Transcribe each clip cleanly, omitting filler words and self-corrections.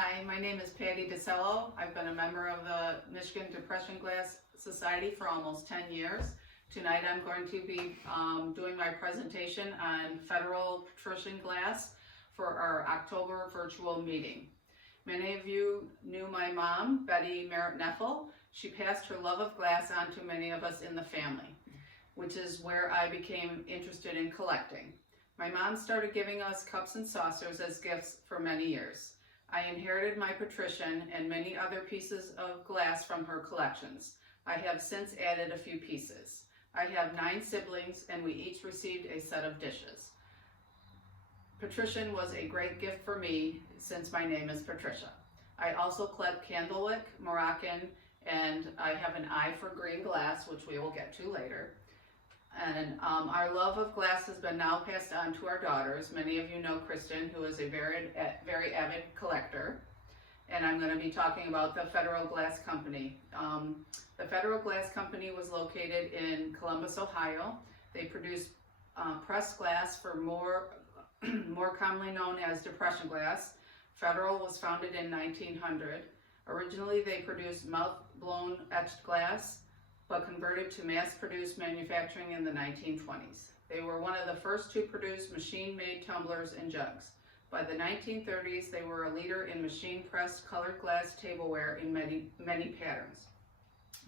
Hi, my name is Patty DeCello. I've been a member of the Michigan Depression Glass Society for almost 10 years. Tonight I'm going to be doing my presentation on federal Patrician glass for our October virtual meeting. Many of you knew my mom, Betty Merritt Neffel. She passed her love of glass on to many of us in the family, which is where I became interested in collecting. My mom started giving us cups and saucers as gifts for many years. I inherited my Patrician and many other pieces of glass from her collections. I have since added a few pieces. I have 9 siblings and we each received a set of dishes. Patrician was a great gift for me since my name is Patricia. I also collect candlewick, Moroccan, and I have an eye for green glass, which we will get to later. And our love of glass has been now passed on to our daughters. Many of you know Kristen, who is a very avid collector. And I'm going to be talking about the Federal Glass Company. The Federal Glass Company was located in Columbus, Ohio. They produce pressed glass for more commonly known as depression glass. Federal was founded in 1900. Originally, they produced mouth-blown etched glass, but converted to mass-produced manufacturing in the 1920s. They were one of the first to produce machine-made tumblers and jugs. By the 1930s, they were a leader in machine-pressed colored glass tableware in many patterns.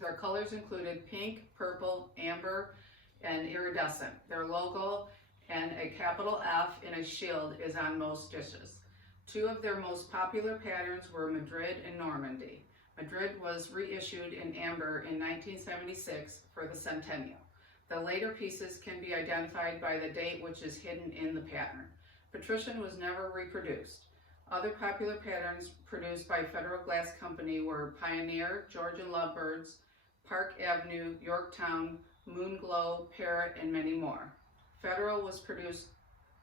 Their colors included pink, purple, amber, and iridescent. Their logo and a capital F in a shield is on most dishes. 2 of their most popular patterns were Madrid and Normandy. Madrid was reissued in amber in 1976 for the centennial. The later pieces can be identified by the date which is hidden in the pattern. Patrician was never reproduced. Other popular patterns produced by Federal Glass Company were Pioneer, Georgian Lovebirds, Park Avenue, Yorktown, Moonglow, Parrot, and many more. Federal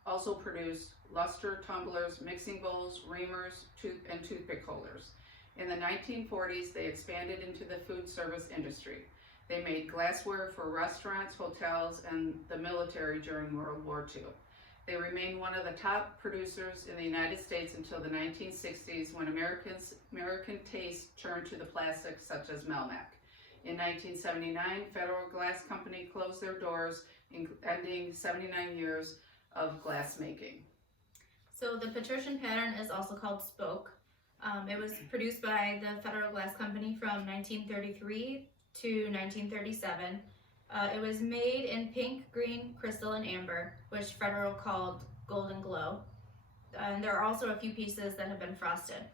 also produced luster tumblers, mixing bowls, reamers, and toothpick holders. In the 1940s, they expanded into the food service industry. They made glassware for restaurants, hotels, and the military during World War II. They remained one of the top producers in the United States until the 1960s, when American taste turned to the plastics such as Melmac. In 1979, Federal Glass Company closed their doors, ending 79 years of glass making. So the Patrician pattern is also called spoke. It was produced by the Federal Glass Company from 1933 to 1937. It was made in pink, green, crystal, and amber, which Federal called golden glow. And there are also a few pieces that have been frosted.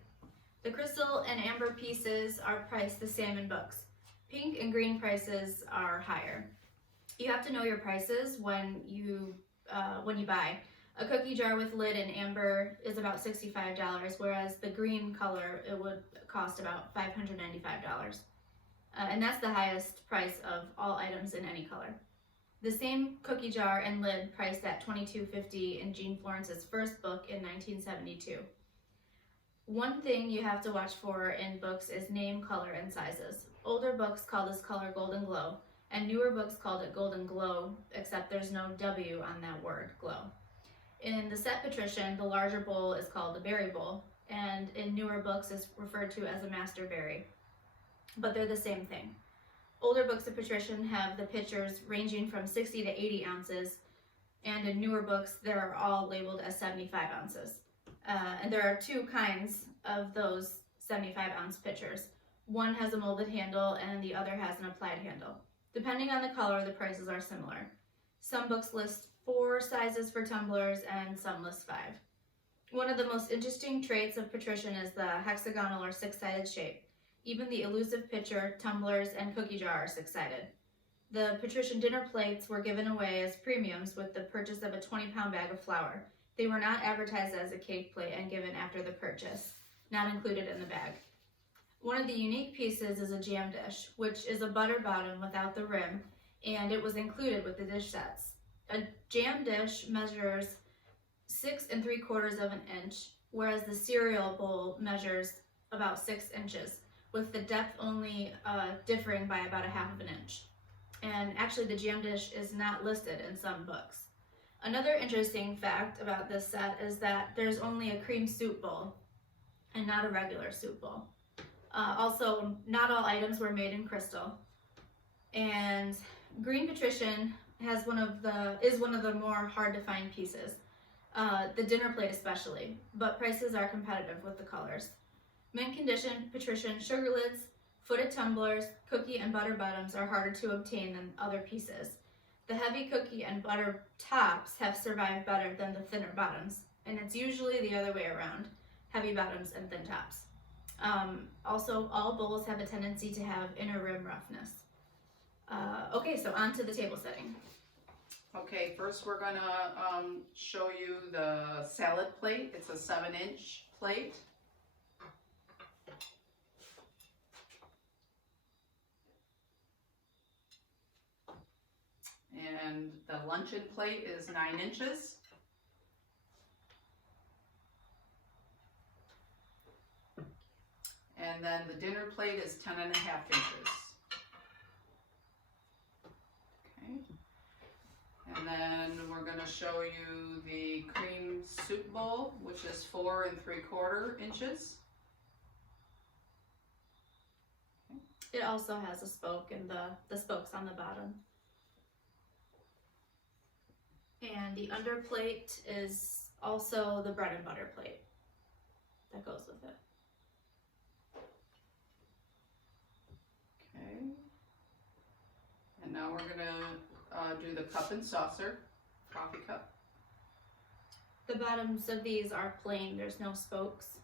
The crystal and amber pieces are priced the same in books. Pink and green prices are higher. You have to know your prices when you buy. A cookie jar with lid in amber is about $65, whereas the green color, it would cost about $595. And that's the highest price of all items in any color. The same cookie jar and lid priced at $22.50 in Jean Florence's first book in 1972. One thing you have to watch for in books is name, color, and sizes. Older books call this color golden glow, and newer books called it golden glow, except there's no W on that word, glow. In the set Patrician, the larger bowl is called the berry bowl, and in newer books is referred to as a master berry, but they're the same thing. Older books of Patrician have the pitchers ranging from 60 to 80 ounces, and in newer books, they're all labeled as 75 ounces. And there are 2 kinds of those 75-ounce pitchers. One has a molded handle, and the other has an applied handle. Depending on the color, the prices are similar. Some books list 4 sizes for tumblers, and some list 5. One of the most interesting traits of Patrician is the hexagonal or 6-sided shape. Even the elusive pitcher, tumblers, and cookie jar are 6-sided. The Patrician dinner plates were given away as premiums with the purchase of a 20-pound bag of flour. They were not advertised as a cake plate and given after the purchase, not included in the bag. One of the unique pieces is a jam dish, which is a butter bottom without the rim, and it was included with the dish sets. A jam dish measures 6 3/4 of an inch, whereas the cereal bowl measures about 6 inches, with the depth only differing by about 1/2 of an inch. And actually the jam dish is not listed in some books. Another interesting fact about this set is that there's only a cream soup bowl. and not a regular soup bowl. Also, not all items were made in crystal. And green Patrician is one of the more hard to find pieces. The dinner plate especially, but prices are competitive with the colors. Mint condition Patrician sugar lids, footed tumblers, cookie and butter bottoms are harder to obtain than other pieces. The heavy cookie and butter tops have survived better than the thinner bottoms, and it's usually the other way around, heavy bottoms and thin tops. Also, all bowls have a tendency to have inner rim roughness. Okay, so on to the table setting. Okay, first we're gonna show you the salad plate. It's a 7-inch plate. And the luncheon plate is 9 inches. And then the dinner plate is 10.5 inches. Okay. And then we're gonna show you the cream soup bowl, which is 4 3/4 inches. It also has a spoke and the spokes on the bottom. And the under plate is also the bread and butter plate that goes with it. Okay. And now we're gonna do the cup and saucer, coffee cup. The bottoms of these are plain, there's no spokes.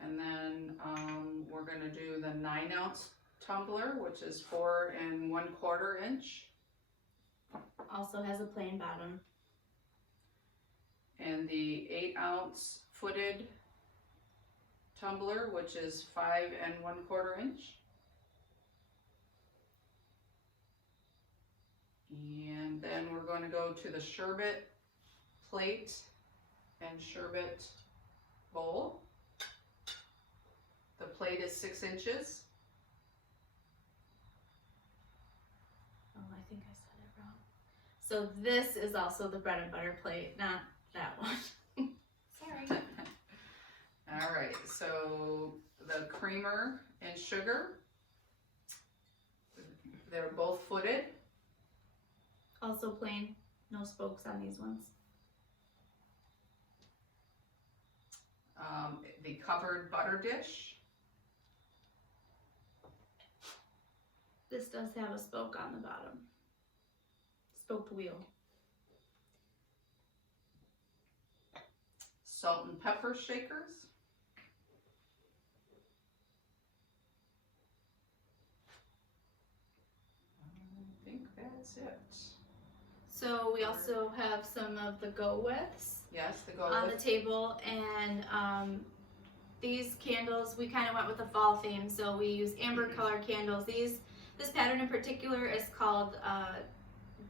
And then we're gonna do the 9-ounce tumbler, which is 4 1/4 inch. Also has a plain bottom. And the 8-ounce footed tumbler, which is 5 1/4 inch. And then we're going to go to the sherbet plate and sherbet bowl. The plate is 6 inches. Oh, I think I said it wrong. So this is also the bread and butter plate, not that one. Sorry. All right, so the creamer and sugar, they're both footed. Also plain, no spokes on these ones. The covered butter dish. This does have a spoke on the bottom. Spoked wheel. Salt and pepper shakers. I think that's it. So we also have some of the go-withs Yes, the go on the with. table, and these candles, we kind of went with the fall theme, so we use amber color candles. This pattern in particular is called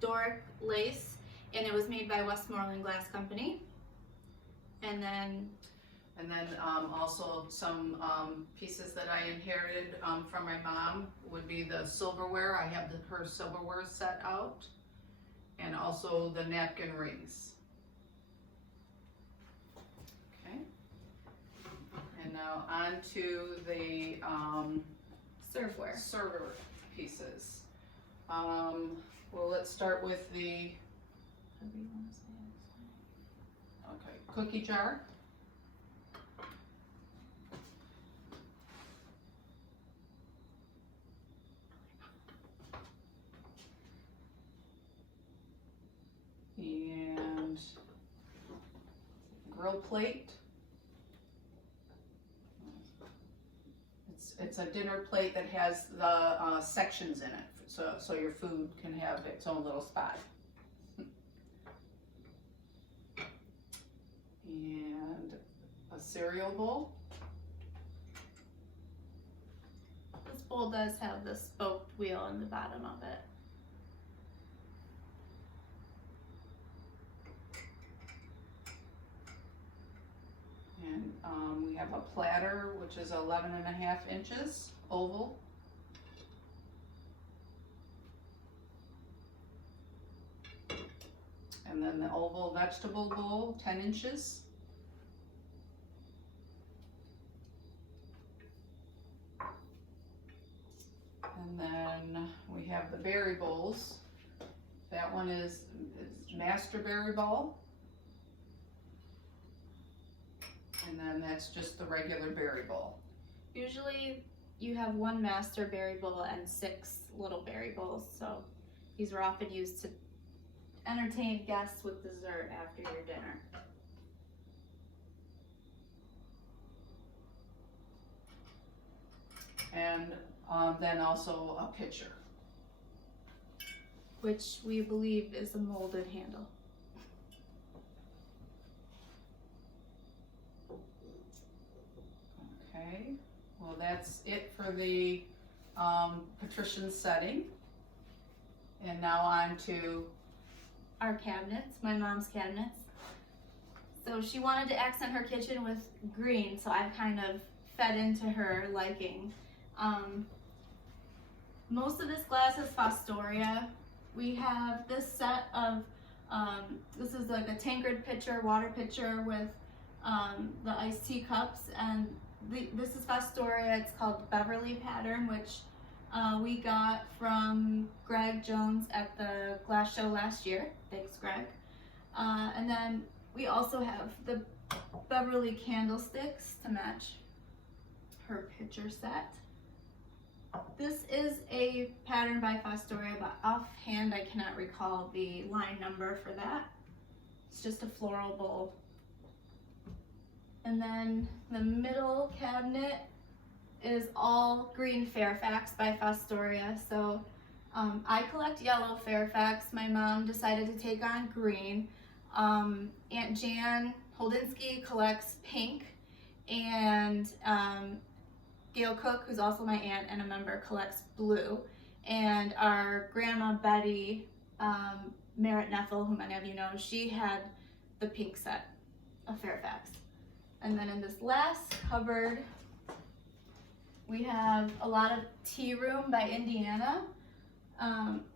Doric Lace, and it was made by Westmoreland Glass Company. And then Also some pieces that I inherited from my mom would be the silverware. I have her silverware set out, and also the napkin rings. Okay. And now on to the serveware. server pieces. Well, let's start with the cookie jar. And grill plate. It's a dinner plate that has the sections in it, so your food can have its own little spot. And a cereal bowl. This bowl does have the spoked wheel in the bottom of it. And we have a platter, which is 11.5 inches, oval. And then then the oval vegetable bowl, 10 inches. And then we have the berry bowls. That one is master berry bowl. And then that's just the regular berry bowl. Usually you have one master berry bowl and 6 little berry bowls, so these were often used to entertain guests with dessert after your dinner. And then also a pitcher. Which we believe is a molded handle. Okay, well that's it for the patrician setting. And now on to Our cabinets, my mom's cabinets. So she wanted to accent her kitchen with green, so I've kind of fed into her liking. Most of this glass is Fostoria. We have this set of, this is like a tankard pitcher, water pitcher with the iced tea cups, and this is Fostoria. It's called Beverly Pattern, which we got from Greg Jones at the glass show last year. Thanks, Greg. And then we also have the Beverly candlesticks to match her pitcher set. This is a pattern by Fostoria, but offhand I cannot recall the line number for that. It's just a floral bowl. And then the middle cabinet is all green Fairfax by Fostoria. So I collect yellow Fairfax. My mom decided to take on green. Aunt Jan Holdinsky collects pink, and Gail Cook, who's also my aunt and a member, collects blue. And our grandma Betty Merritt Neffel, who many of you know, she had the pink set of Fairfax. And then in this last cupboard, we have a lot of Tea Room by Indiana,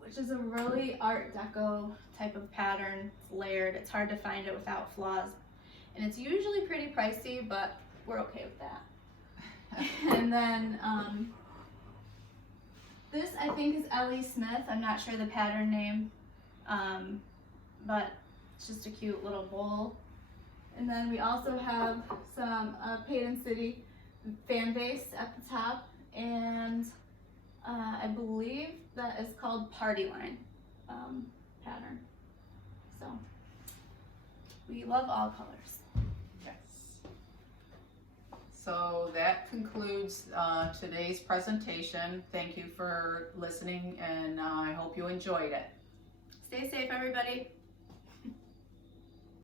which is a really Art Deco type of pattern. It's layered. It's hard to find it without flaws. And it's usually pretty pricey, but we're okay with that. And then this I think is Ellie Smith. I'm not sure the pattern name, but it's just a cute little bowl. And then we also have some Payton City fan base at the top, and I believe that is called Party Line pattern. So we love all colors. yes. So that concludes today's presentation. Thank you for listening, and I hope you enjoyed it. Stay safe, everybody.